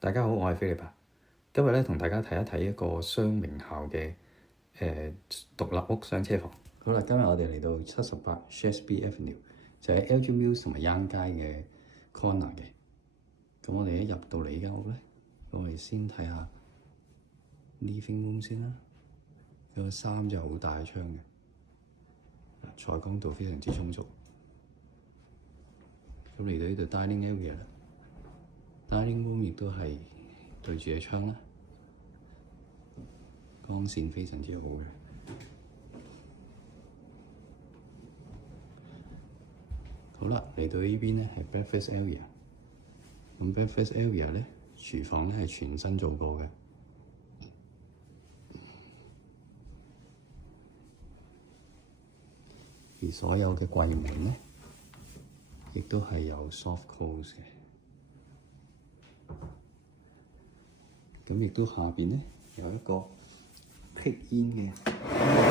大家好，我係菲力啊。今日咧同大家睇一睇一個雙名校嘅獨立屋雙車房。好啦，今日我哋嚟到78 Shakespeare Avenue，就喺 LG Mills 同埋 Yonge 街嘅 corner 嘅。咁我哋一入到嚟呢間屋咧，我哋先睇下 living room 先啦。有3隻好大嘅窗嘅，採光度非常之充足。咁嚟到呢度 dining area 啦。Dining room 亦都係對住嘅窗啦，光線非常之好嘅。好啦，嚟到呢邊咧係 breakfast area。咁 breakfast area 咧，廚房咧係全新做過嘅，而所有嘅櫃門咧，亦都係有 soft close 嘅。咁亦都下邊咧有一個 peek in 嘅吸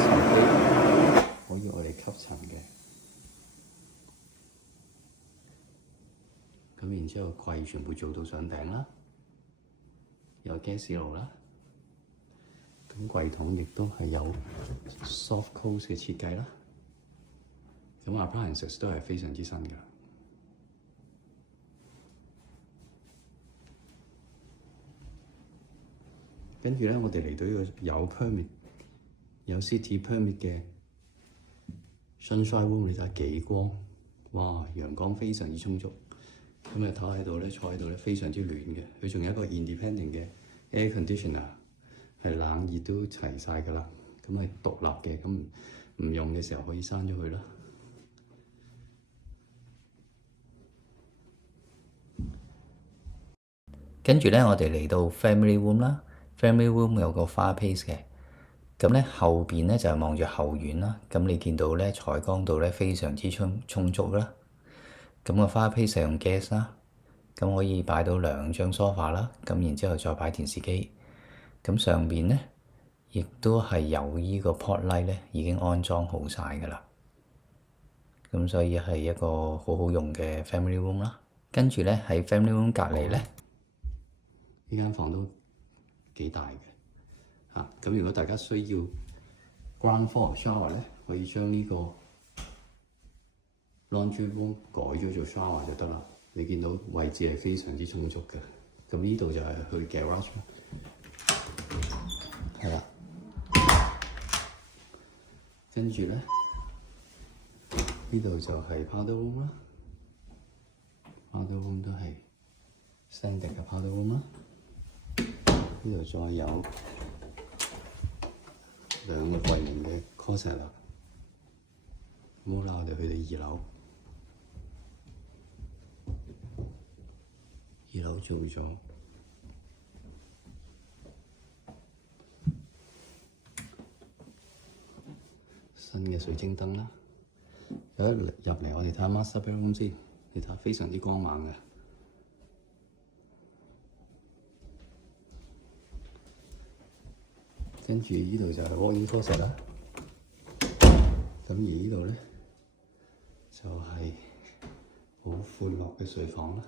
塵機，可以我哋吸塵嘅。咁然之後櫃全部做到上頂啦，有 gas 爐啦。咁櫃桶亦都係有 soft close 嘅設計啦。咁 appliances 都係非常之新㗎。跟住咧，我哋嚟到呢個有 permit、有 city permit 嘅 sunshine room，你睇下幾光，哇！陽光非常之充足。咁日頭喺度咧，坐喺度咧，非常之暖嘅。佢仲有一個 independent 嘅 air conditioner， 係冷熱都齊晒㗎啦。咁係獨立嘅，咁唔用嘅時候可以閂咗佢啦。跟住咧，我哋嚟到 family room 啦。Family room 有個 fireplace 嘅，咁咧後邊咧就係望住後院啦。咁你見到咧採光度咧非常之充足啦。咁個 fireplace 係用 gas 啦，咁可以擺到2張 sofa 啦。咁然之後再擺電視機。咁上邊咧亦都係有依個 port light 咧，已經安裝好晒㗎啦。咁所以係一個好好用嘅 family room 啦。跟住咧喺 family room 隔離咧，呢間房都幾大嘅嚇。咁如果大家需要 ground floor shower 咧，可以將呢個 laundry room 改咗做 shower 就得啦。你見到位置係非常之充足嘅。咁呢度就係去 garage 啦，係啦。跟住咧，呢度就係 powder room 啦。powder room 都係 standard 嘅 powder room 啦。呢度再有2個櫃門嘅 closet 啦。好啦，我哋去到2樓。2樓做咗新嘅水晶燈啦。有一入嚟，我哋睇下 master bedroom 先，你睇下非常之光猛嘅。跟住呢度就係 walk-in closet 啦。咁而呢度咧就係好闊落嘅睡房啦，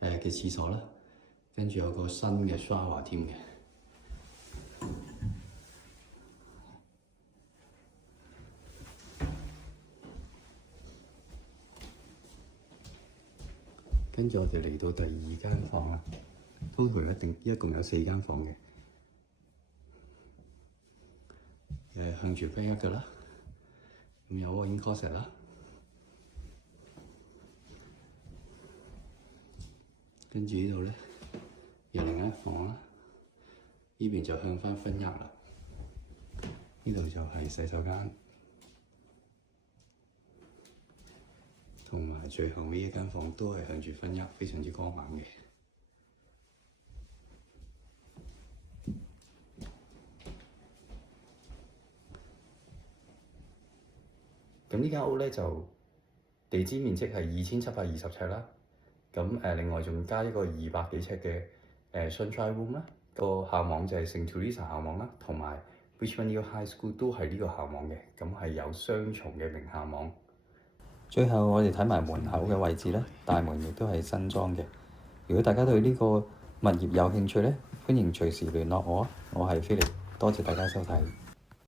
嘅廁所啦。跟住有個新嘅 shower 添嘅。跟住我哋嚟到第2間房啦。total 一共有4間房嘅。向住 back 嘅啦。咁有 walk-in closet 啦。跟住呢度咧有另一間房啦。呢邊就向翻分一啦。呢度就係洗手間，同埋最後呢一間房都係向住分一，非常之光猛嘅。咁呢間屋咧就地址面積係2720尺啦。咁另外仲加一個200幾尺嘅sunshine room 啦。個校網就係聖 Teresa 校網啦，同埋 Richmond Hill High School 都係呢個校網嘅。咁係有雙重嘅名校網。最後我哋睇埋門口嘅位置咧，大門亦都係新裝嘅。如果大家對呢個物業有興趣呢，歡迎隨時聯絡我。我係 Philip，多謝大家收睇。